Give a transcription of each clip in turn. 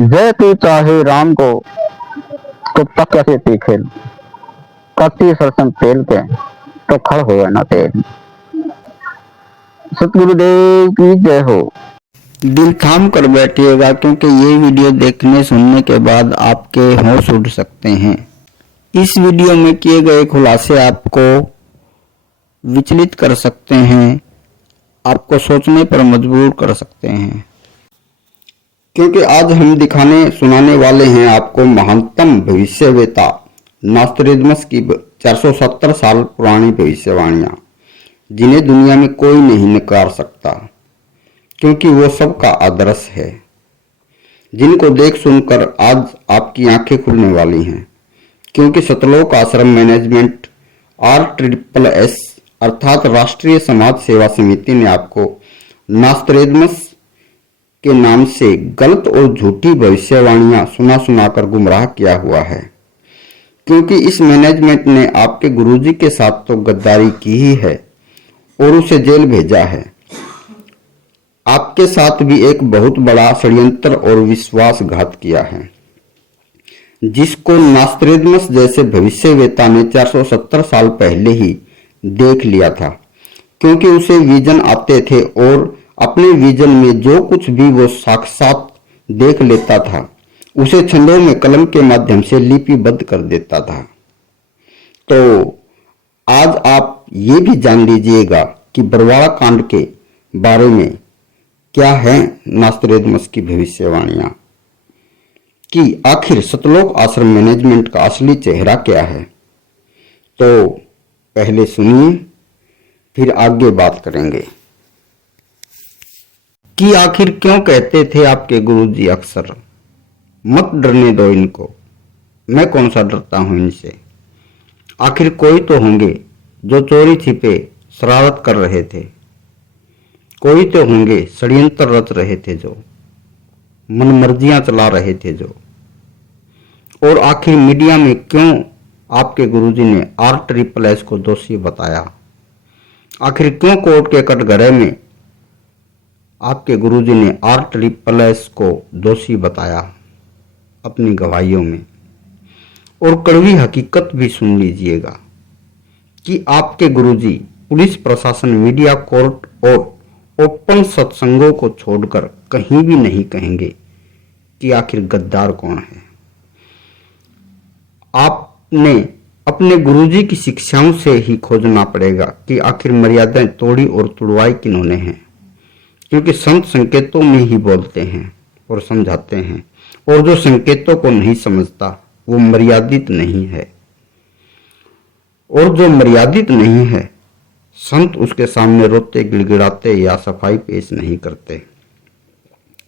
जय तू चाहे राम को तो तक कैसे तीखे, कति सरसंग तेल के तो खड़ हो ना तेल। सतगुरुदेव की जय हो। दिल थाम कर बैठिएगा, क्योंकि ये वीडियो देखने सुनने के बाद आपके होश उड़ सकते हैं। इस वीडियो में किए गए खुलासे आपको विचलित कर सकते हैं, आपको सोचने पर मजबूर कर सकते हैं, क्योंकि आज हम दिखाने सुनाने वाले हैं आपको महानतम भविष्यवेता नॉस्ट्रेडमस की 470 साल पुरानी भविष्यवाणियां, जिन्हें दुनिया में कोई नहीं नकार सकता, क्योंकि वो सबका आदर्श है, जिनको देख सुनकर आज आपकी आंखें खुलने वाली हैं। क्योंकि सतलोक आश्रम मैनेजमेंट RSSS अर्थात राष्ट्रीय समाज सेवा समिति ने आपको नॉस्ट्रेडमस के नाम से गलत और झूठी भविष्यवाणियां सुना सुनाकर गुमराह किया हुआ है। क्योंकि इस मैनेजमेंट ने आपके गुरुजी के साथ तो गद्दारी की ही है और उसे जेल भेजा है। आपके साथ भी एक बहुत बड़ा षड्यंत्र और विश्वासघात किया है, जिसको नॉस्ट्रेडमस जैसे भविष्यवेता ने 470 साल पहले ही देख लिया था। क्योंकि उसे विजन आते थे और अपने विजन में जो कुछ भी वो साक्षात देख लेता था, उसे छंदों में कलम के माध्यम से लिपिबद्ध कर देता था। तो आज आप ये भी जान लीजिएगा कि बरवाड़ा कांड के बारे में क्या है नॉस्ट्रेडमस की भविष्यवाणियां, कि आखिर सतलोक आश्रम मैनेजमेंट का असली चेहरा क्या है। तो पहले सुनिए, फिर आगे बात करेंगे कि आखिर क्यों कहते थे आपके गुरुजी अक्सर, मत डरने दो इनको, मैं कौन सा डरता हूं इनसे। आखिर कोई तो होंगे जो चोरी छिपे शरारत कर रहे थे, कोई तो होंगे षड्यंत्र रच रहे थे, जो मनमर्जियां चला रहे थे जो। और आखिर मीडिया में क्यों आपके गुरुजी ने RSSS को दोषी बताया। आखिर क्यों कोर्ट के कटघरे में आपके गुरुजी ने RSSS को दोषी बताया अपनी गवाहियों में। और कड़वी हकीकत भी सुन लीजिएगा कि आपके गुरुजी पुलिस प्रशासन, मीडिया, कोर्ट और ओपन सत्संगों को छोड़कर कहीं भी नहीं कहेंगे कि आखिर गद्दार कौन है। आपने अपने गुरुजी की शिक्षाओं से ही खोजना पड़ेगा कि आखिर मर्यादाएं तोड़ी और तुड़वाई किन्होंने हैं। क्योंकि संत संकेतों में ही बोलते हैं और समझाते हैं, और जो संकेतों को नहीं समझता वो मर्यादित नहीं है, और जो मर्यादित नहीं है संत उसके सामने रोते गिड़गिड़ाते या सफाई पेश नहीं करते।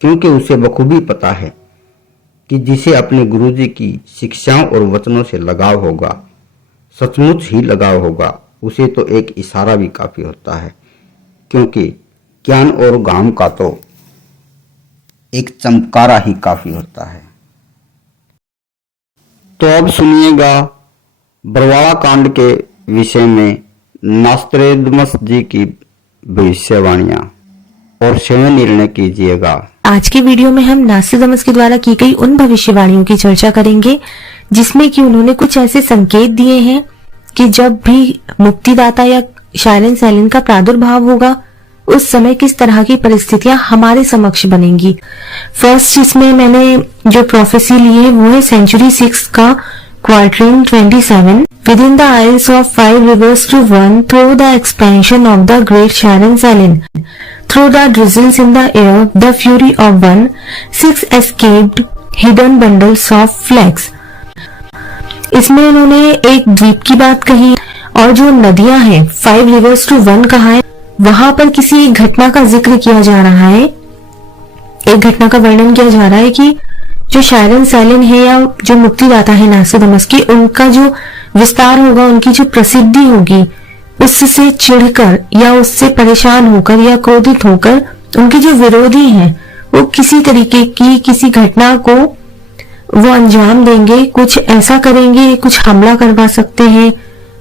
क्योंकि उसे बखूबी पता है कि जिसे अपने गुरुजी की शिक्षाओं और वचनों से लगाव होगा, सचमुच ही लगाव होगा, उसे तो एक इशारा भी काफी होता है। क्योंकि ज्ञान और गाम का तो एक चमत्कारा ही काफी होता है। तो अब सुनिएगा बरवाड़ा कांड के विषय में नॉस्ट्रेडमस जी की भविष्यवाणियां, और स्वयं निर्णय कीजिएगा। आज के वीडियो में हम नॉस्ट्रेडमस के द्वारा की गई उन भविष्यवाणियों की चर्चा करेंगे जिसमें कि उन्होंने कुछ ऐसे संकेत दिए हैं कि जब भी मुक्तिदाता या शायरन सैलिन का प्रादुर्भाव होगा, उस समय किस तरह की परिस्थितियां हमारे समक्ष बनेंगी। फर्स्ट इसमें मैंने जो प्रोफेसी ली है वो है सेंचुरी 6 का quadrant 27। Within the isles of 5 rivers to 1, through the expansion of the great Sharon Salin, through the drizzles in the air, the fury of 1, 6 escaped hidden bundles of flags. इसमें उन्होंने एक द्वीप की बात कही, और जो नदियां हैं 5 rivers to 1 कहा है, वहां पर किसी एक घटना का जिक्र किया जा रहा है। एक घटना का वर्णन किया जा रहा है कि जो शायरन सैलिन है या जो मुक्तिदाता है नॉस्ट्रेडमस की, उनका जो विस्तार होगा, उनकी जो प्रसिद्धि होगी, उससे चिढ़कर या उससे परेशान होकर या क्रोधित होकर उनके जो विरोधी हैं वो किसी तरीके की किसी घटना को वो अंजाम देंगे, कुछ ऐसा करेंगे, कुछ हमला करवा सकते हैं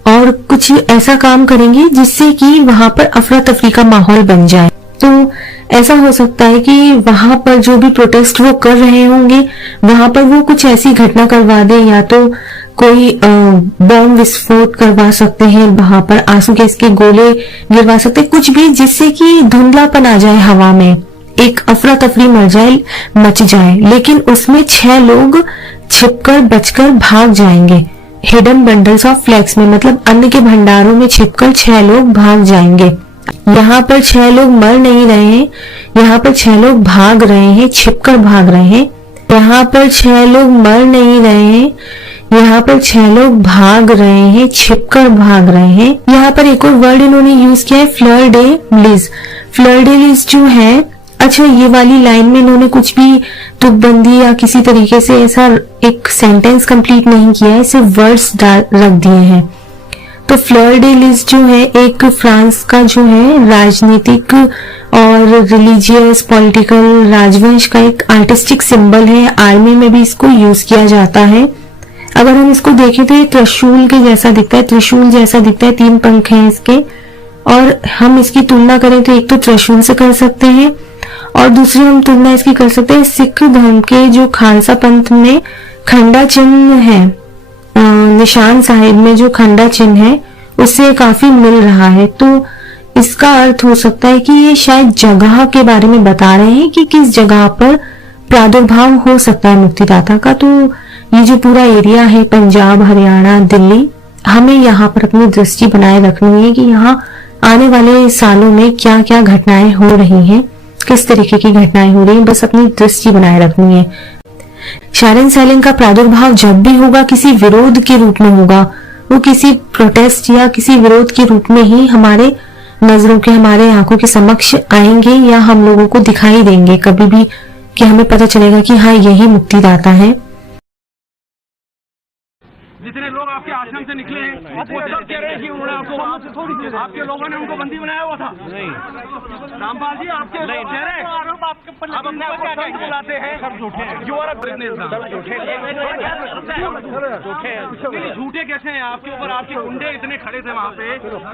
और कुछ ऐसा काम करेंगे जिससे कि वहां पर अफरा तफरी का माहौल बन जाए। तो ऐसा हो सकता है कि वहां पर जो भी प्रोटेस्ट वो कर रहे होंगे वहां पर वो कुछ ऐसी घटना करवा दे, या तो कोई बम विस्फोट करवा सकते हैं, वहां पर आंसू गैस के गोले गिरवा सकते हैं, कुछ भी जिससे कि धुंधलापन आ जाए हवा में, एक अफरा तफरी मच जाए। लेकिन उसमें 6 लोग छिपकर बचकर भाग जाएंगे। हिडन बंडल्स ऑफ फ्लैक्स में, मतलब अन्न के भंडारों में छिपकर 6 लोग भाग जाएंगे। यहाँ पर 6 लोग मर नहीं रहे हैं, यहाँ पर 6 लोग भाग रहे हैं, छिपकर भाग रहे हैं। यहाँ पर 6 लोग मर नहीं रहे हैं, यहाँ पर 6 लोग भाग रहे हैं, छिपकर भाग रहे हैं। यहाँ पर एक और वर्ड इन्होंने यूज किया है, fleur de lis. Fleur de lis जो है, अच्छा ये वाली लाइन में इन्होंने कुछ भी तुकबंदी या किसी तरीके से ऐसा एक सेंटेंस कंप्लीट नहीं किया है, सिर्फ वर्ड्स रख दिए हैं। तो फ्लर डे लिज जो है एक फ्रांस का जो है राजनीतिक और रिलीजियस पॉलिटिकल राजवंश का एक आर्टिस्टिक सिंबल है। आर्मी में भी इसको यूज किया जाता है। अगर हम इसको देखें तो ये त्रिशूल के जैसा दिखता है, त्रिशूल जैसा दिखता है, 3 पंख हैं इसके। और हम इसकी तुलना करें तो एक तो त्रिशूल से कर सकते हैं और दूसरी हम तुलना इसकी कर सकते हैं सिख धर्म के जो खालसा पंथ में खंडा चिन्ह है, निशान साहिब में जो खंडा चिन्ह है उससे काफी मिल रहा है। तो इसका अर्थ हो सकता है कि ये शायद जगह के बारे में बता रहे हैं कि किस जगह पर प्रादुर्भाव हो सकता है मुक्तिदाता का। तो ये जो पूरा एरिया है पंजाब, हरियाणा, दिल्ली, हमें यहाँ पर अपनी दृष्टि बनाए रखनी है कि यहाँ आने वाले सालों में क्या क्या घटनाएं हो रही हैं, किस तरीके की घटनाएं हो रही हैं, बस अपनी दृष्टि बनाए रखनी है। शायरन सैलिन का प्रादुर्भाव जब भी होगा किसी विरोध के रूप में होगा, वो किसी प्रोटेस्ट या किसी विरोध के रूप में ही हमारे नजरों के, हमारे आंखों के समक्ष आएंगे या हम लोगों को दिखाई देंगे कभी भी, कि हमें पता चलेगा कि हाँ यही मुक्तिदाता है। जितने लोग आपके आश्रम से निकले हैं वो सब कह रहे हैं कि उन्होंने आपको वहाँ से थोड़ी आपके लोगों ने उनको बंदी बनाया हुआ था। नहीं रामपाल जी, आपके लोग कह रहे हैं आप अपने आप को संत बुलाते हैं, यू आर अ बिजनेस झूठे कैसे हैं? आपके ऊपर आपके गुंडे इतने खड़े थे वहाँ पे,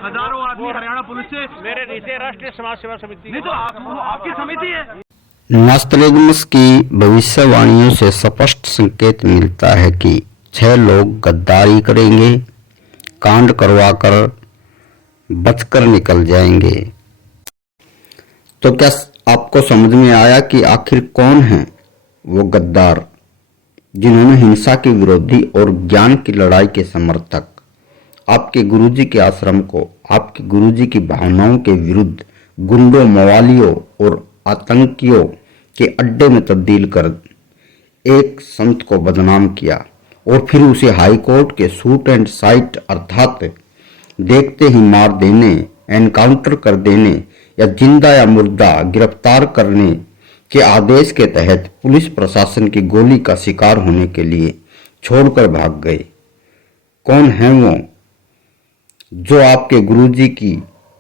हजारों आदमी हरियाणा पुलिस से। मेरे नीचे राष्ट्रीय समाज सेवा समिति नहीं तो आपकी समिति है। नॉस्ट्रेडमस की भविष्यवाणियों से स्पष्ट संकेत मिलता है कि 6 लोग गद्दारी करेंगे, कांड करवाकर बचकर निकल जाएंगे। तो क्या आपको समझ में आया कि आखिर कौन है वो गद्दार जिन्होंने हिंसा के विरोधी और ज्ञान की लड़ाई के समर्थक आपके गुरुजी के आश्रम को आपके गुरुजी की भावनाओं के विरुद्ध गुंडों, मवालियों और आतंकियों के अड्डे में तब्दील कर एक संत को बदनाम किया और फिर उसे हाई कोर्ट के शूट एंड साइट अर्थात देखते ही मार देने, एनकाउंटर कर देने या जिंदा या मुर्दा गिरफ्तार करने के आदेश के तहत पुलिस प्रशासन की गोली का शिकार होने के लिए छोड़कर भाग गए? कौन है वो जो आपके गुरुजी की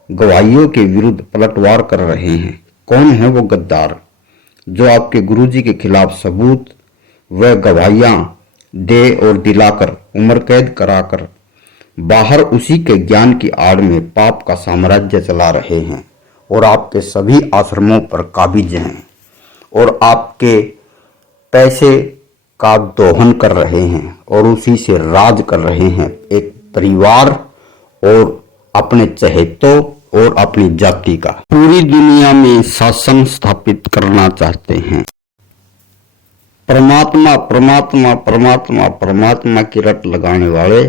गवाहियों के विरुद्ध पलटवार कर रहे हैं? कौन है वो गद्दार जो आपके गुरुजी के खिलाफ सबूत व गवाहियां दे और दिलाकर उम्र कैद कराकर बाहर उसी के ज्ञान की आड़ में पाप का साम्राज्य चला रहे हैं और आपके सभी आश्रमों पर काबिज हैं और आपके पैसे का दोहन कर रहे हैं और उसी से राज कर रहे हैं, एक परिवार और अपने चहेतों और अपनी जाति का पूरी दुनिया में शासन स्थापित करना चाहते हैं। परमात्मा परमात्मा परमात्मा परमात्मा की रट लगाने वाले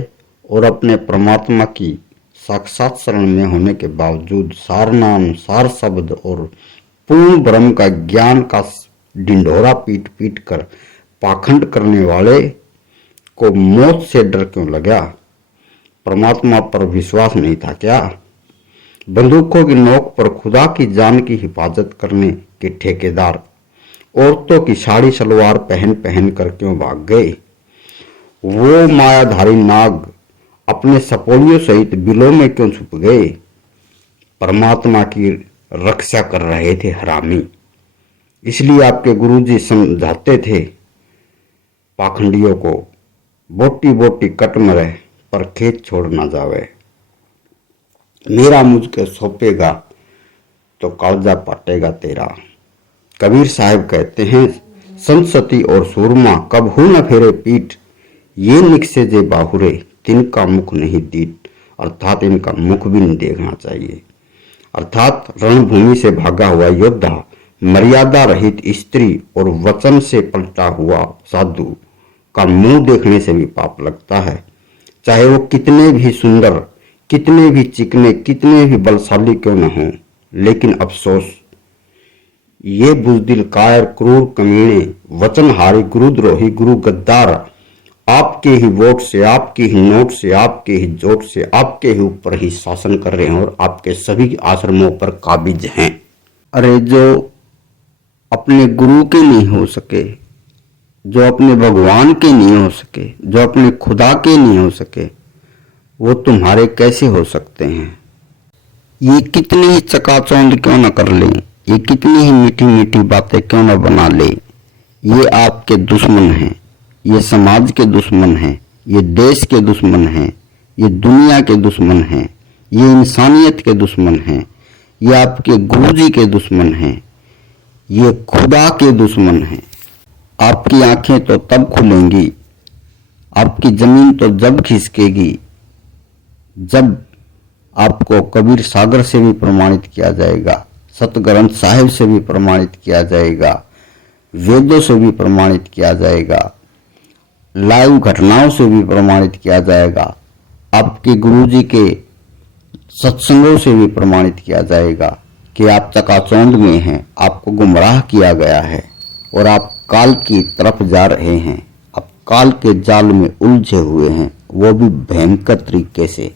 और अपने परमात्मा की साक्षात शरण में होने के बावजूद सार नाम, सार शब्द और पूर्ण ब्रह्म का ज्ञान का ढिंढोरा पीट पीट कर पाखंड करने वाले को मौत से डर क्यों लगा? परमात्मा पर विश्वास नहीं था क्या? बंदूकों की नोक पर खुदा की जान की हिफाजत करने के ठेकेदार औरतों की साड़ी सलवार पहन पहन कर क्यों भाग गए? वो मायाधारी नाग अपने सपोलियों सहित बिलों में क्यों छुप गए? परमात्मा की रक्षा कर रहे थे हरामी। इसलिए आपके गुरुजी समझाते थे पाखंडियों को, बोटी बोटी कट मरे पर खेत छोड़ ना जावे। मेरा मुझके सौंपेगा तो कालजा पाटेगा तेरा। कबीर साहब कहते हैं, संत सती और सूरमा कब हो न फेरे पीठ, ये निकसे जे बाहुरे तिनका मुख नहीं दीट। अर्थात इनका मुख भी नहीं देखना चाहिए। अर्थात रणभूमि से भागा हुआ योद्धा, मर्यादा रहित स्त्री और वचन से पलटा हुआ साधु का मुंह देखने से भी पाप लगता है, चाहे वो कितने भी सुंदर, कितने भी चिकने, कितने भी बलशाली क्यों न हो। लेकिन अफसोस, ये बुजदिल, कायर, क्रूर, कमीने, वचनहारी, गुरुद्रोही, गुरु गद्दार आपके ही वोट से, आपके ही नोट से, आपके ही जोट से, आपके ही ऊपर ही शासन कर रहे हैं और आपके सभी आश्रमों पर काबिज हैं। अरे जो अपने गुरु के नहीं हो सके, जो अपने भगवान के नहीं हो सके, जो अपने खुदा के नहीं हो सके, वो तुम्हारे कैसे हो सकते हैं। ये कितनी ही चकाचौंध क्यों न कर लें, ये कितनी ही मीठी मीठी बातें क्यों न बना ले, ये आपके दुश्मन हैं, ये समाज के दुश्मन हैं, ये देश के दुश्मन हैं, ये दुनिया के दुश्मन हैं, ये इंसानियत के दुश्मन हैं, ये आपके गुरुजी के दुश्मन हैं, ये खुदा के दुश्मन हैं। आपकी आंखें तो तब खुलेंगी, आपकी जमीन तो जब खिसकेगी जब आपको कबीर सागर से भी प्रमाणित किया जाएगा, सतग्रंथ साहिब से भी प्रमाणित किया जाएगा, वेदों से भी प्रमाणित किया जाएगा, लाइव घटनाओं से भी प्रमाणित किया जाएगा, आपके गुरुजी के सत्संगों से भी प्रमाणित किया जाएगा कि आप चकाचौंध में हैं, आपको गुमराह किया गया है और आप काल की तरफ जा रहे हैं, आप काल के जाल में उलझे हुए हैं, वो भी भयंकर तरीके से।